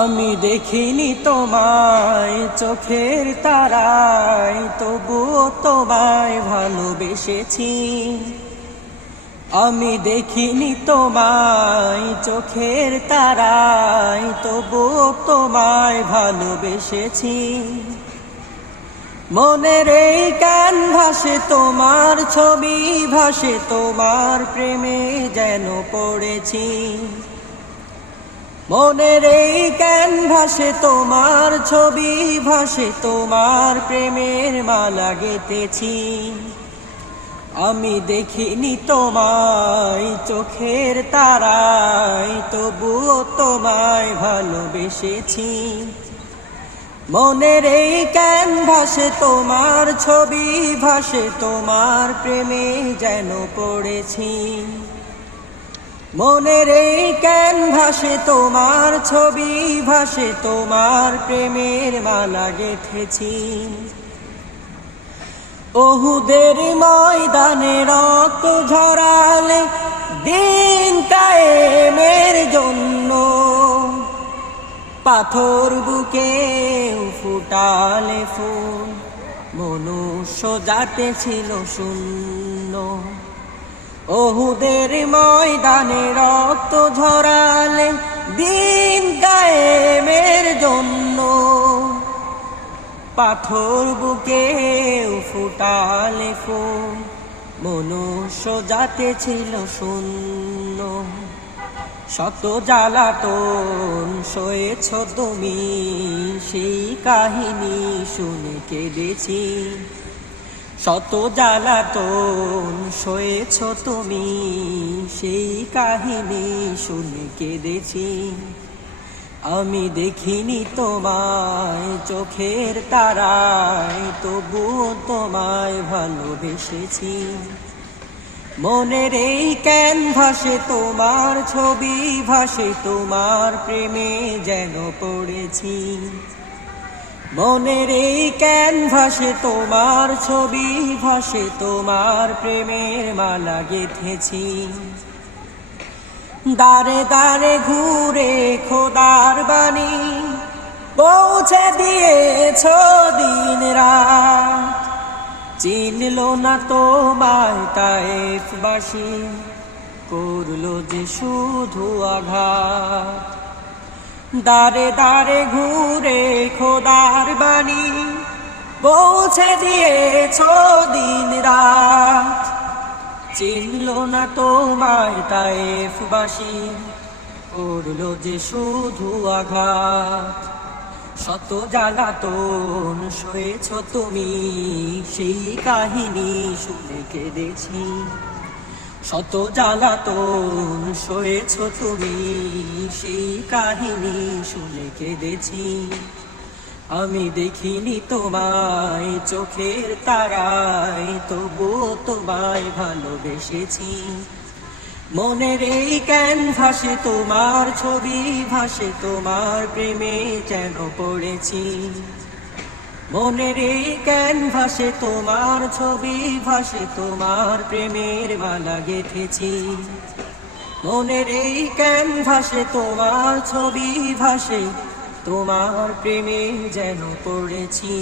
আমি দেখিনি তোমায় চোখের তারায়, তবুও তোমায় ভালোবেসেছি। আমি দেখিনি তোমায় চোখের তারায়, তবুও তোমায় ভালোবেসেছি। মনের এই ক্যানভাসে তোমার ছবি ভাসে, তোমার প্রেমে যেন পড়েছি। মনের এই ক্যানভাসে তোমার ছবি ভাসে, তোমার প্রেমের মালা গেঁথেছি। আমি দেখিনি তোমায় চোখের তারায়, তবুও তোমায় ভালোবেসেছি। মনের এই ক্যানভাসে তোমার ছবি ভাসে, তোমার প্রেমে যেন পড়েছি। মনের এই ক্যানভাসে তোমার ছবি ভাসে, তোমার প্রেমের মালা গেঁথেছি। ওহুদের ময়দানে রক্ত ঝরালে দিন কায়েমের জন্য, পাথর বুকে ফুটালে ফুল, মনুষ্য জাতি ছিল শূন্য। ওহুদের ময়দানে রক্ত ঝরালে দিন কায়েমের জন্য, পাথর বুকে ফুটালে ফুল, মনুষ্য জাতি ছিল শূন্য। শত জ্বালাতন সয়েছ তুমি, সেই কাহিনী শুনে কেঁদেছি। শত জ্বালাতন সয়েছ তুমি, সেই কাহিনী শুনে কেঁদেছি। আমি দেখিনি তোমায় চোখের তারায়, তবুও তোমায় ভালোবেসেছি। মনের এই ক্যানভাসে তোমার ছবি ভাসে, তোমার প্রেমে যেন পড়েছি। মনের এই ক্যানভাসে তোমার ছবি ভাসে, তোমার প্রেমের মালা গেঁথেছি। দাঁড়ে দাঁড়ে ঘুরে খোদার বাণী পৌঁছে দিয়েছ দিন রাত। চিনল না তোমায় তায়েফবাসী, করলো যে শুধু আঘাত। দাঁড়ে দাঁড়ে ঘুরে খোদার বাণী পৌঁছে দিয়েছ দিন রাত। চিনল না তোমায় তায়েফবাসী, করলো যে শুধু আঘাত। শত জ্বালাতন সয়েছ তুমি, সেই কাহিনী শুনে কেঁদেছি। শত জ্বালাতন সয়েছ তুমি, সেই কাহিনী শুনে কেঁদেছি। আমি দেখিনি তোমায় চোখের তারায়, তবুও তোমায় ভালোবেসেছি। মনের এই ক্যানভাসে তোমার ছবি ভাসে, তোমার প্রেমে যেন পড়েছি। মনের এই ক্যানভাসে তোমার ছবি ভাসে, তোমার প্রেমের মালা গেঁথেছি। মনের এই ক্যানভাসে তোমার ছবি ভাসে, তোমার প্রেমে যেন পড়েছি।